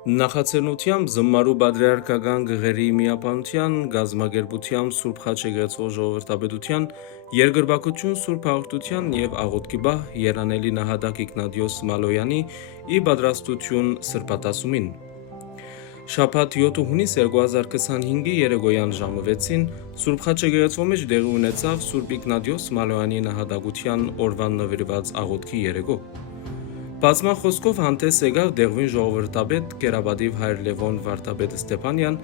Նախաձեռնությամբ Զմարու Բադրիարքական Գղերի միապանության գազམ་ագերբությամբ Սուրբ Խաչեգերծվող ժողովրդապետության երկրպագություն Սուրբ Հաղորդության և աղոթքի բահ Երանելի Նահատակ Իգնատիոս Մալոյանի ի պատրաստություն սրբատասումին։ Շաբաթ 7 հունիս 2025-ի երեկոյան ժամը 6-ին Սուրբ Խաչեգերծվո մեջ տեղի ունեցավ Սուրբ Իգնատիոս Մալոյանի նահատակության օրվան նվիրված աղոթքի երեկո։ Բացման խոսքով հանդես եկավ դեղին ժողովրդապետ Կերաբադիվ հայր Լևոն Վարդապետ Ստեփանյան,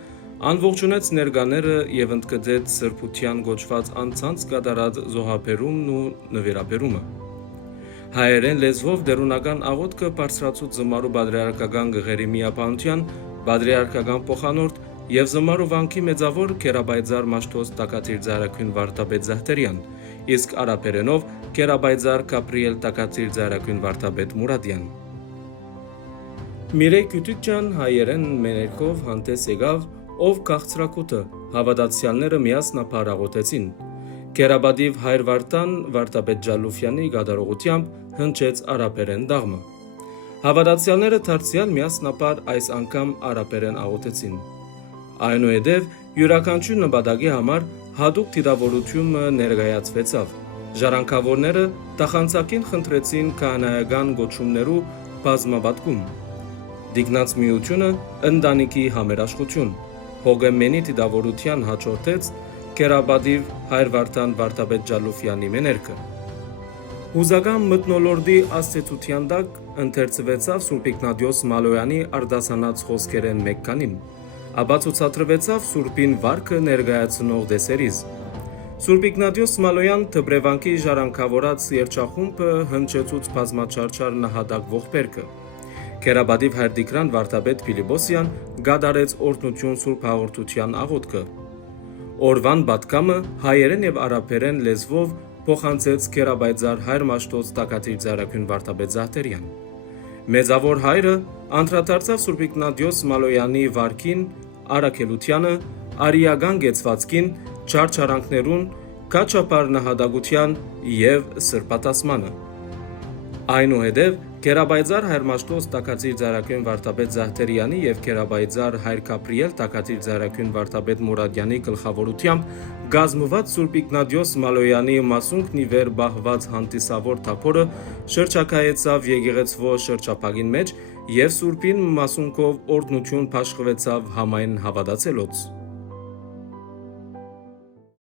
անողջունեց ներկաները և ընդգծեց սրբության գոչված անցանց կատարած զոհաբերումն ու նվիրաբերումը։ Հայերեն լեզվով դերունական աղոթքը բարձրացուց Զմարու Բադրիարքական Գղերի միապանության Բադրիարքական փոխանորդ և Զմարու վանքի մեծավոր Քերաբայձար Մաշտոց Տակատիր Ձայրաքույն Վարդապետ Զահտերյան, իսկ արաբերենով Քերաբայձար Գաբրիել Տակատիր Ձայրաքույն Վարդապետ Մուրադյան։ Միրեկ Կյուտիկյան հայերեն մեներքով հանդես եկավ, ով քաղցրակութը հավատացյալները միասնապար աղոթեցին։ Քերաբադիվ հայր Վարդան Վարդապետ Ջալուֆյանի գադարողությամբ հնչեց արաբերեն դաղմը։ Հավատացյալները դարձյալ միասնապար այս անգամ արաբերեն աղոթեցին։ Այնուհետև յուրաքանչյուր նպատակի համար հատուկ դիտավորությունը ներկայացվեցավ։ Ժառանգավորները տախանցակին խնդրեցին քահանայական գոչումներու բազմապատկում։ Դիգնաց միությունը ընտանիքի համերաշխություն։ Հոգեմենի դիտավորության հաջորդեց Քերաբադիվ հայր Վարդան Վարդապետ Ջալուֆյանի մեներքը։ Հուզական մթնոլորտի աստեցության տակ ընթերցվեցավ Սուրբ Իգնատիոս Մալոյանի արտասանած խոսքերեն մեկ քանին, ապա ցուցադրվեցավ Սուրբին վարքը ներկայացնող դեսերից։ Սուրբ Իգնատիոս Մալոյան Դբրևանքի ժառանգավորած երջախումբը հնչեցուց բազմաչարչար նահատակ ողբերգը։ Քերաբադիվ հայր Տիգրան Վարդապետ Փիլիպոսյան գադարեց օրհնություն Սուրբ Հաղորդության աղոթքը։ Օրվան պատգամը հայերեն և արաբերեն լեզվով փոխանցեց Քերաբայձար հայր Մաշտոց Տակատիր Ձայրաքույն Վարդապետ Զահտերյան։ Մեծավոր հայրը անդրադարձավ Սուրբ Իգնատիոս Մալոյանի վարքին, առաքելությանը, արիական կեցվածքին, չարչարանքներուն, քաչապար նահատակության և սրբատասմանը։ Այնուհետև Քերաբայձար հայր Մաշտոց Տակատիր Ձայրաքույն Վարդապետ Զահտերյանի և Քերաբայձար հայր Գաբրիել Տակատիր Ձայրաքույն Վարդապետ Մուրադյանի գլխավորությամբ կազմված Սուրբ Իգնատիոս Մալոյանի մասունքն ի վեր բահված հանդիսավոր թափորը շրջակայեցավ եկեղեցվո շրջափակին մեջ և Սուրբին մասունքով օրհնություն փաշխվեցավ համայն հավատացելոց։